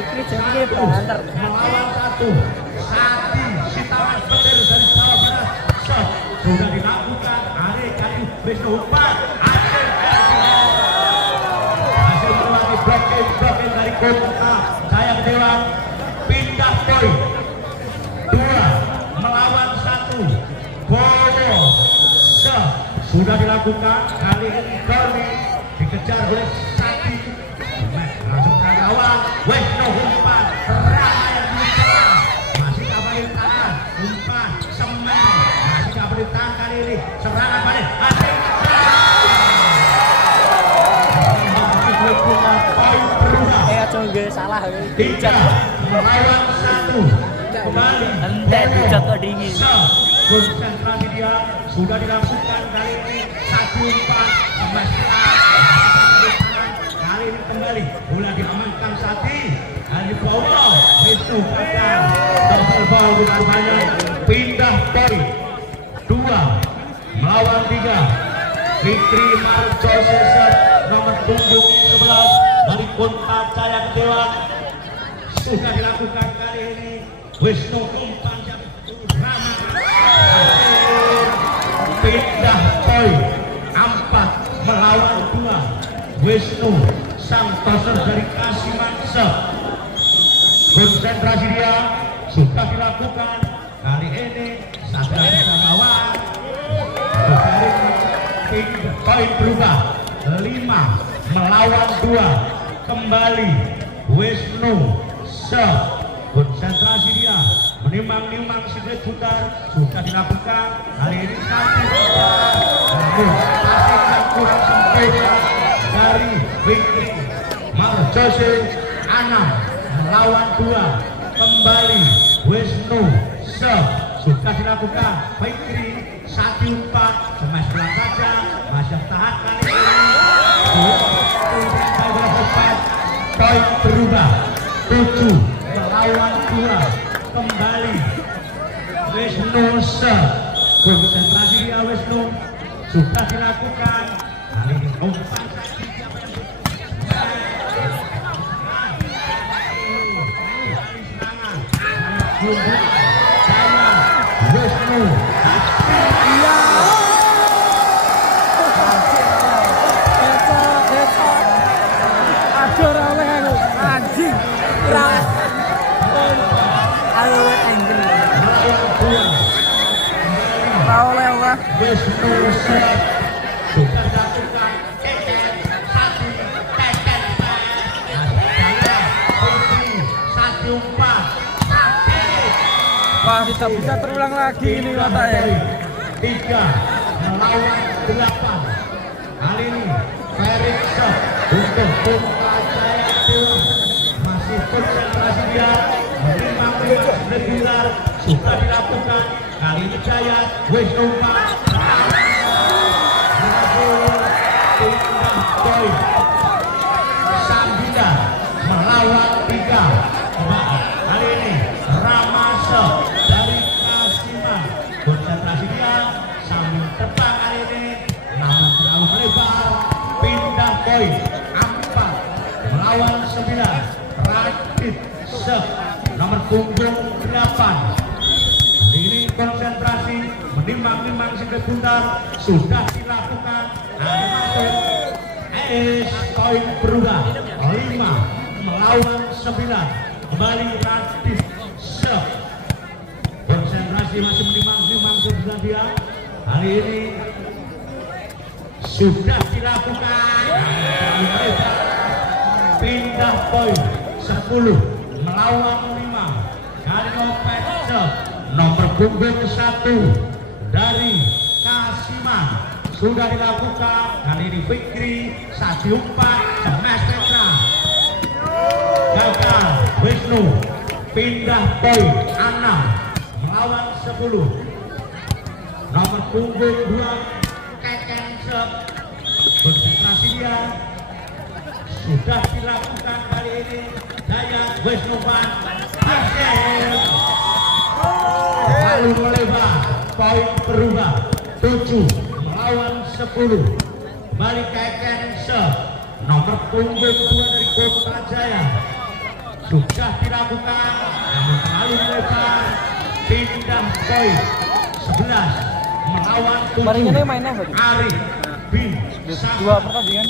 Fikri jadi banter. Melawan satu Sati Sitamas Petir dari Jawa Barat. Shot sudah dilakukan Ari Kayu Wisnu Umpan. Hasil melewati blocking dari Kota Jaya Dewan. Pindah poin 2 melawan 1. Bono sudah dilakukan. Kali ini Doni dikejar oleh Sati. Langsung ke awal Wisnu Umpan. Ramai masih kabarin tangan. Umpan semen masih kabarin tangan. Kali ini serangan balik. Hasil salah. 3 melawan 1. Kembali Ente dijat kok dingin. Konsentrasi dia sudah dilakukan. Kali ini 1 umpan. Kali ini kembali bola diamankan Sati. Kali Bono itu pasang double ball bukan banyak. Pindah poin 2 melawan 3. Fikri Marco Sesat nomor punggung 11 dari Kota Jaya Dewan sudah dilakukan. Kali ini Wisnu Umpan Rama pindah poin 4 melawan 2. Wisnu Santoso dari Kasimansa. Konsentrasi dia sudah dilakukan. Kali ini Sadar Samawan dari poin berubah 5 melawan 2. Kembali Wisnu konsentrasi dia menimbang-nimbang sedikit putar sudah dilakukan. Kali ini satu namun passing yang kurang sempurna dari Fikri Marjose 6 melawan 2. Kembali Wisnu sudah dilakukan. Fikri 1 umpan smash bola saja masih tahan. Kali ini poin berubah 7 melawan 2. Kembali Wisnu konsentrasi dia. Wisnu sudah dilakukan. Kali ini umpan Wisnu Anjing. Ayo anjing. Tahu lewat. Wisnu sudah dilakukan. Keken Sati keken Sati umpan. Wah, tidak bisa terulang lagi ini matanya. 3 melawan 8. Kali ini Ferik untuk Kota Jaya Dewan masih konsentrasi dia menimbang regular sudah dilakukan. Kali ini Jaya Wisnu umpan pindah poin 9 melawan 3. Kali ini Ramasa dari Kasiman konsentrasi dia sambil terbang. Kali ini namun terlalu lebar. Pindah poin 4 melawan 9. Radit nomor punggung 8. Ini konsentrasi menimbang-nimbang sedikit putar sudah dilakukan. Poin berubah 5 melawan 9. Kembali Radit konsentrasi masih menimbang-nimbang sedikit dia. Kali ini sudah dilakukan. Pindah poin 10 melawan 5. Kali Nopet nomor punggung 1 dari Kasiman sudah dilakukan. Kali ini Fikri 1 umpan smash Petra gagal. Wisnu pindah poin 6 melawan 10. Nomor punggung 2 Keken konsentrasi dia sudah dilakukan. Kali ini Jaya Wisnu lalu melebar. Poin berubah 7 melawan 10. Kembali Keken nomor punggung 2 dari Kota Jaya sudah dilakukan, namun terlalu lebar. Pindah poin 11 melawan 7. Kemarin ini mainnya apa? Arif bin Dua pertandingan.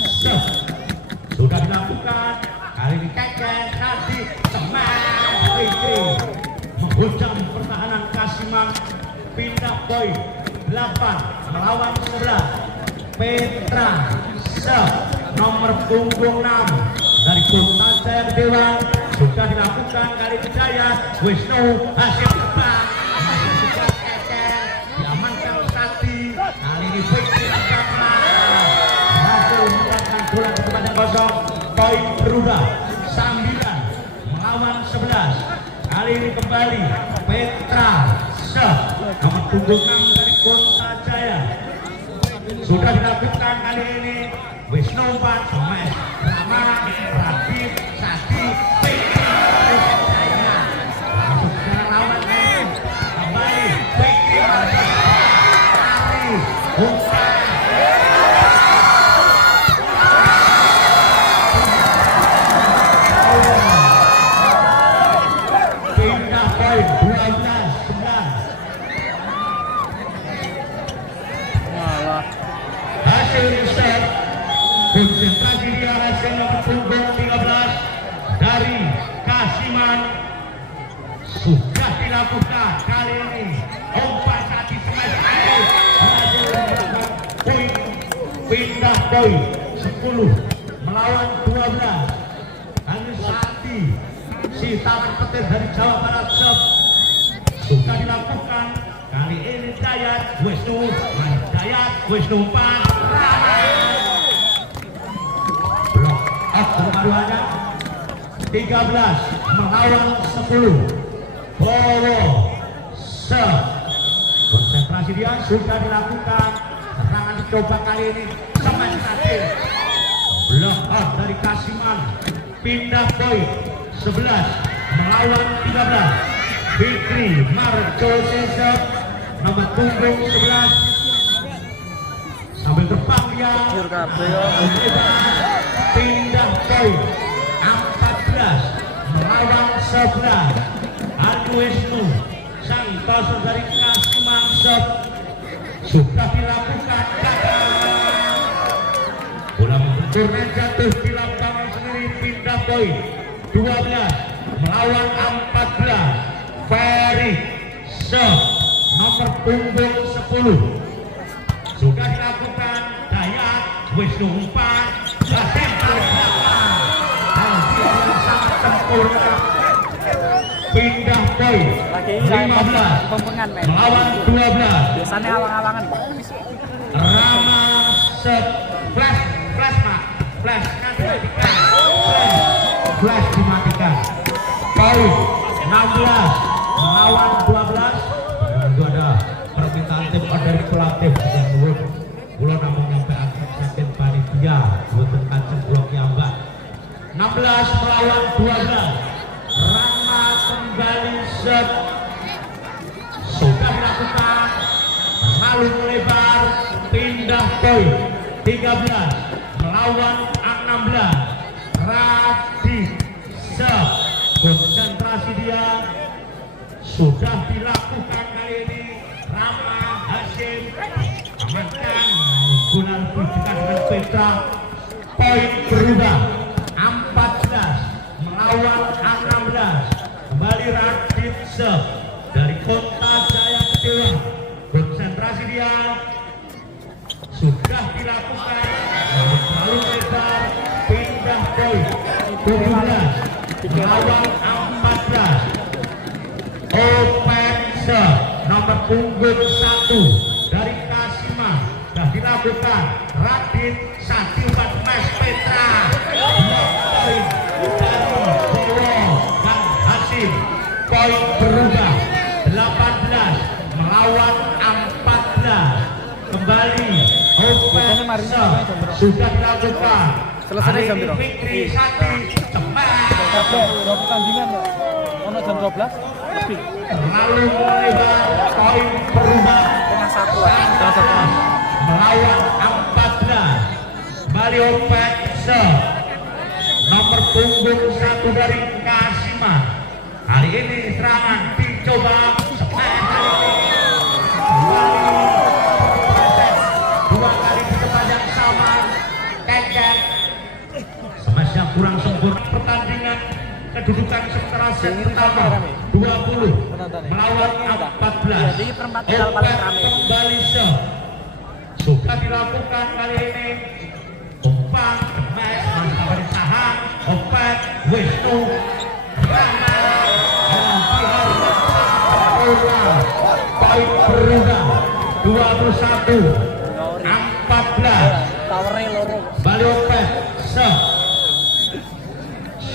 sudah dilakukan. Kali ini Keken Hadi semangat menghujam pertahanan Kasiman. Pindah poin 8 melawan 11. Petra nomor punggung 6 dari Kota Jaya Dewan sudah dilakukan. Kali Jaya Wisnu hasil terbang diamankan Sati. Kali ini Petra berhasil membuatkan bola ke tempat yang kosong. Poin berubah 9 melawan 11. Kali ini kembali Petra nomor punggung 6 dari Kota Jaya sudah dilakukan. Kali ini Wisnu 4 Somes Rama Rabi Sati Petra Jaya masuk ke lawan kembali Petra Ari Umpan pindah poin 12-9. Hasil set konsentrasi dia hasil nomor punggung 13 dari Kasiman sudah dilakukan. Kali ini umpan Sati smash air berhasil mendapatkan poin. Pindah poin 10 melawan 12. Kali Sati si tangan petir dari Jawa Barat sudah dilakukan. Kali ini Dayat Wisnu Dayat Wisnu 4 blok up kemaruannya 13 melawan 10. Bowo konsentrasi dia sudah dilakukan. Serangan dicoba kali ini smash Sati blok up dari Kasiman. Pindah poin 11 melawan 13. Fikri Marco Cesar nomor punggung 11 sambil terbang dia pindah poin 14 melawan 11. Anu Wisnu sang pasar dari Kasiman sudah dilakukan. Bola membenturnya jatuh di lapangan sendiri. Pindah poin 12 melawan 14. Ferry nomor punggung 10 sudah dilakukan. Dayat Wisnu 4 hasil dan sangat sempurna. Pindah poin 15 melawan 12. Biasanya awang-awangan. Rama flash dimatikan. Poin 16 melawan 12. Itu ada permintaan tim dari pelatih yang menurut Pulau namun sampai akhir sakit panitia buatan kancing blok Yamba 16 melawan 12. Rama kembali sudah dilakukan. Lalu melebar. Pindah poin 13 melawan 16. Radi konsentrasi dia sudah dilakukan. Kali ini Rama Hasim amankan bulan tujuan dengan Petra. Poin berubah 14 melawan 16. Kembali Radit dari Kota Jaya Dewa. Konsentrasi dia sudah dilakukan. Lalu lebar. Pindah poin 17 melawan 14. Open nomor punggung 1 dari Kasiman sudah dilakukan. Radit Sati 14 Petra. Poin dari Bowo dan Hasim. Poin berubah 18 melawan 14. Kembali Open sudah dilakukan. Selesai jam berapa? Fikri Sati cepat. Dua pertandingan kok. Ono jam 12 lebih. Lalu melebar. Poin berubah Tengah satu. Tengah satu. melawan 14. Mario Pekse nomor punggung 1 dari Kasiman ini serangan dicoba smash kali ini. Dua kali di tempat yang sama. Keket smash yang kurang sempurna. Pertandingan kedudukan sementara set pertama 20 melawan 14. Jadi perempat final paling rame. Kembali sudah dilakukan kali ini. Umpan smash masih ditahan. Open Wisnu Rama poin berubah 21 14. Towernya loro. Bali Open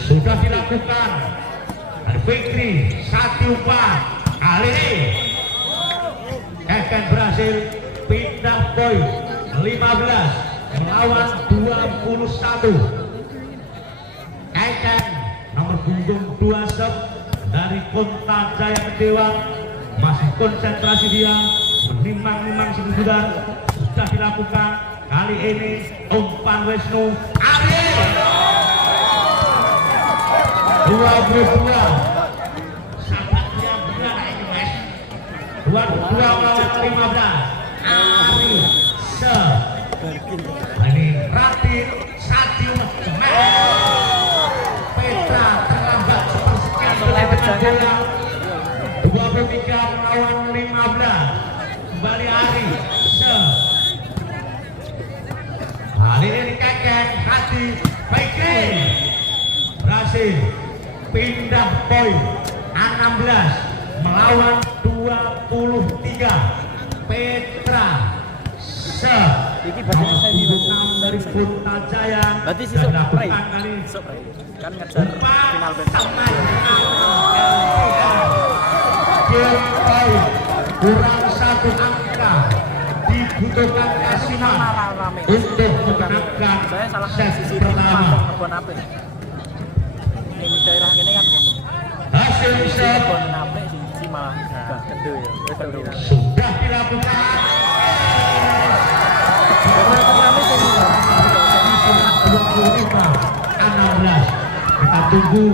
sudah dilakukan. Fikri satu umpan kali ini akan berhasil pindah poin 15 melawan 21. Akan nomor punggung 2 sub dari Kota Jaya Dewa masih konsentrasi dia menimang-nimang sebentar. Sudah dilakukan kali ini umpan Wisnu Ari 22. Sahabatnya benar ini Mas. 22 melawan 15. Ari ini Ratin Sadio Petra terlambat sepersekian detik bola 23 melawan 15. Kembali Ari kali ini Keket Hati Fikri berhasil pindah poin 16 melawan 23. Petra Iki berarti semi dari Kota Jaya. Berarti sisuk kali kan ngejar final besok. Kurang satu angka dibutuhkan Kasiman untuk memenangkan Saya salah set sisi pertama. kebon apa? Ini daerah ini kan Hasil set kebon apa sih malah gak kendu ya. sudah dilakukan. Kita tunggu